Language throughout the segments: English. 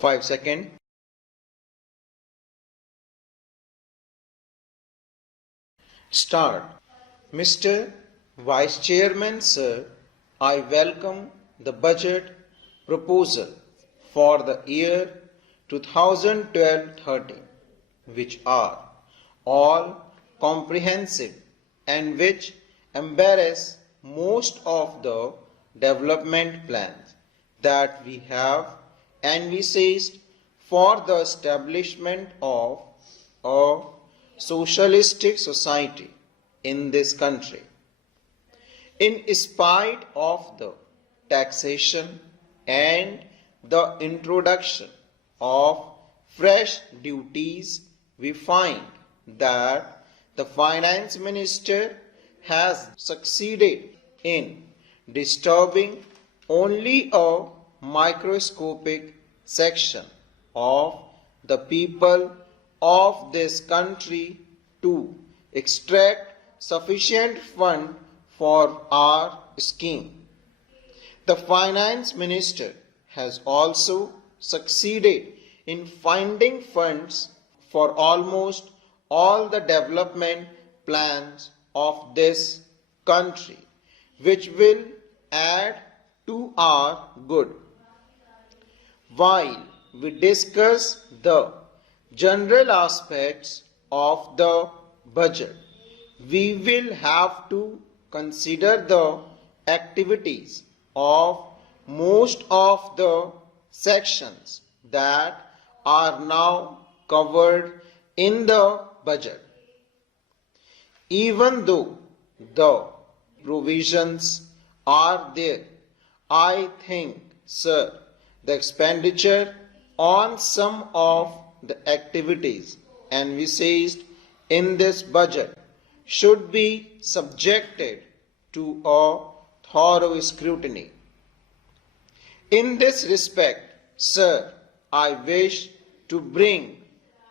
5 seconds. Start. Mr. Vice Chairman, sir, I welcome the budget proposal for the year 2012-13, which are all comprehensive and which embrace most of the development plans that we have envisaged for the establishment of a socialistic society in this country. In spite of the taxation and the introduction of fresh duties, we find that the finance minister has succeeded in disturbing only a microscopic section of the people of this country to extract sufficient fund for our scheme. The finance minister has also succeeded in finding funds for almost all the development plans of this country, which will add to our good. While we discuss the general aspects of the budget, we will have to consider the activities of most of the sections that are now covered in the budget. Even though the provisions are there, I think, sir, the expenditure on some of the activities envisaged in this budget should be subjected to a thorough scrutiny. In this respect, sir, I wish to bring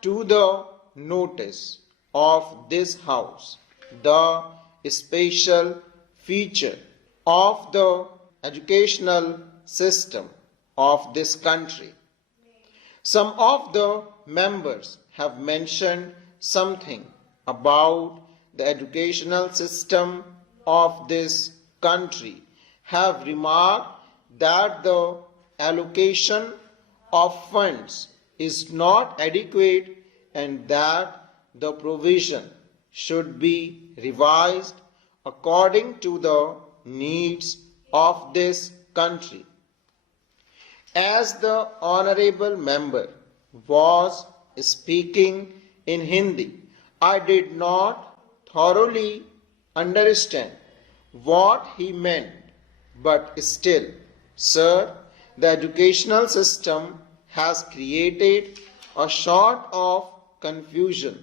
to the notice of this House the special feature of the educational system of this country. Some of the members have mentioned something about the educational system of this country, have remarked that the allocation of funds is not adequate and that the provision should be revised according to the needs of this country. As the honorable member was speaking in Hindi, I did not thoroughly understand what he meant, but still, sir, the educational system has created a sort of confusion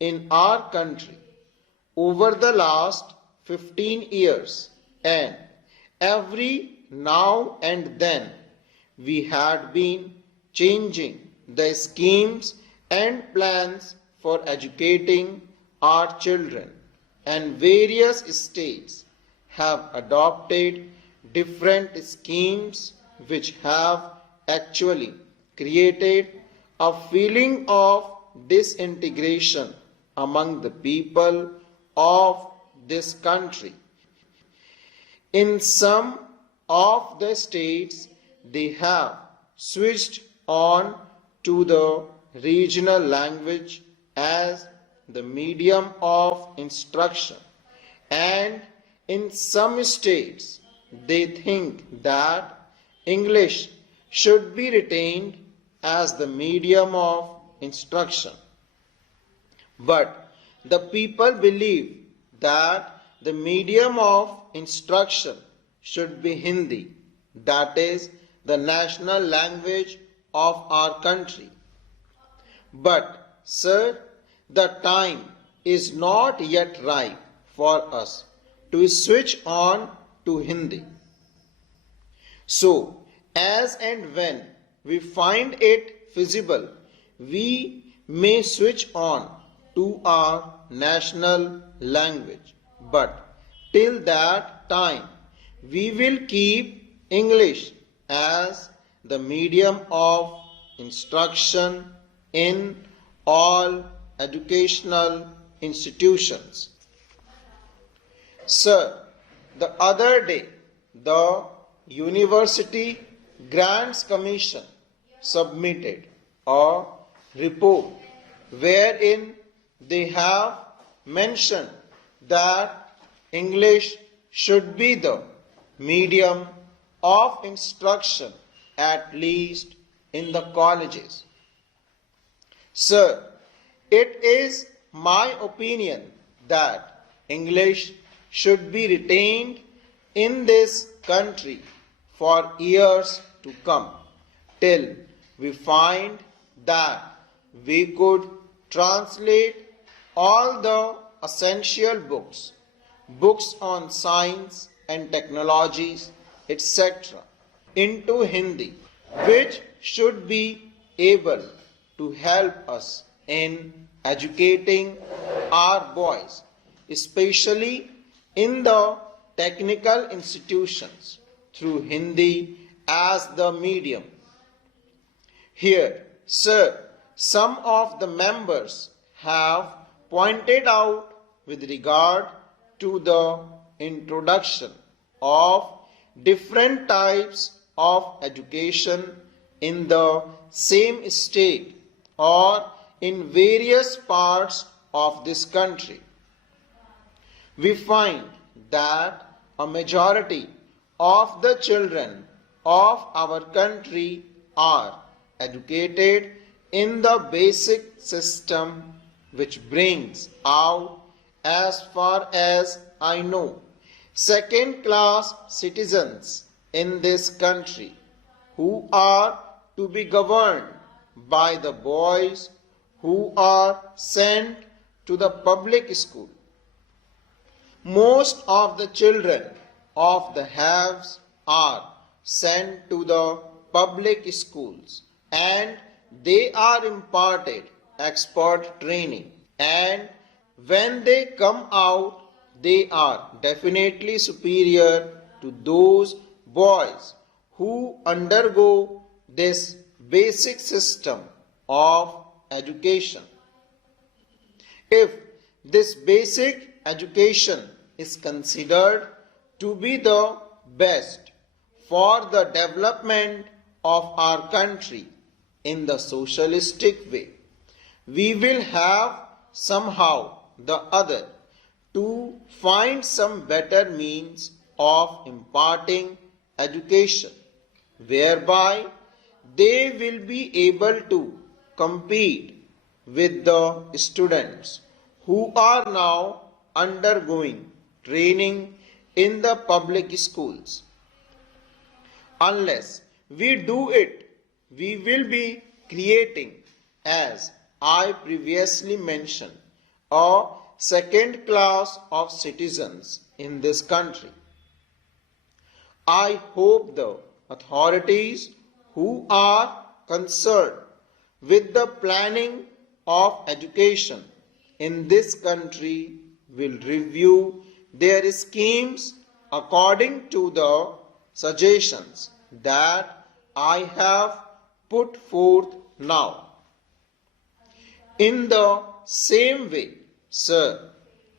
in our country over the last 15 years, and every now and then we had been changing the schemes and plans for educating our children, and various states have adopted different schemes which have actually created a feeling of disintegration among the people of this country. In some of the states, they have switched on to the regional language as the medium of instruction, and in some states they think that English should be retained as the medium of instruction. But the people believe that the medium of instruction should be Hindi, that is the national language of our country. But, sir, the time is not yet ripe for us to switch on to Hindi. So, as and when we find it feasible, we may switch on to our national language. But till that time, we will keep English as the medium of instruction in all educational institutions. Sir, the other day, the University Grants Commission submitted a report wherein they have mentioned that English should be the medium of instruction, at least in the colleges. Sir, it is my opinion that English should be retained in this country for years to come, till we find that we could translate all the essential books, books on science and technologies, etc., into Hindi, which should be able to help us in educating our boys, especially in the technical institutions, through Hindi as the medium. Here, sir, some of the members have pointed out with regard to the introduction of different types of education in the same state or in various parts of this country. We find that a majority of the children of our country are educated in the basic system, which brings out, as far as I know, second-class citizens in this country who are to be governed by the boys who are sent to the public school. Most of the children of the haves are sent to the public schools, and they are imparted expert training, and when they come out, they are definitely superior to those boys who undergo this basic system of education. If this basic education is considered to be the best for the development of our country in the socialistic way, we will have somehow the other to find some better means of imparting education, whereby they will be able to compete with the students who are now undergoing training in the public schools. Unless we do it, we will be creating, as I previously mentioned, a second class of citizens in this country. I hope the authorities who are concerned with the planning of education in this country will review their schemes according to the suggestions that I have put forth now. In the same way, sir,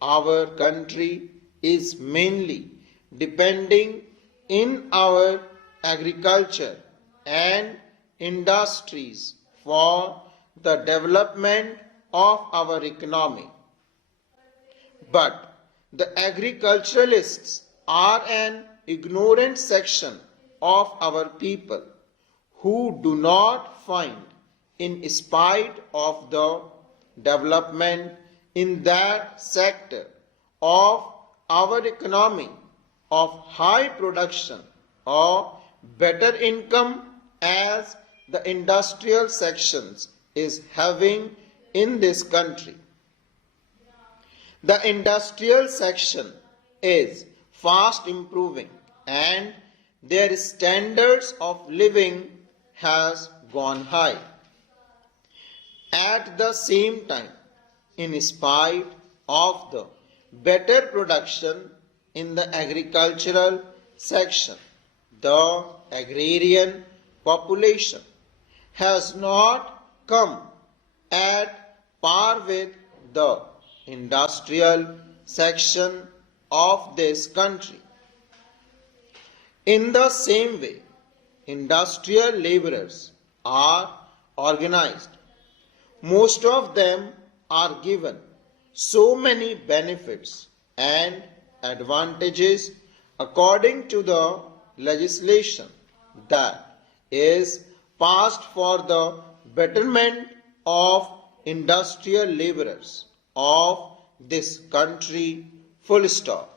our country is mainly depending in our agriculture and industries for the development of our economy. But the agriculturalists are an ignorant section of our people who do not find, in spite of the development in that sector of our economy, of high production or better income as the industrial sections is having in this country. The industrial section is fast improving and their standards of living has gone high. At the same time, in spite of the better production in the agricultural section, the agrarian population has not come at par with the industrial section of this country. In the same way, industrial laborers are organized. Most of them are given so many benefits and advantages according to the legislation that is passed for the betterment of industrial laborers of this country. Full stop.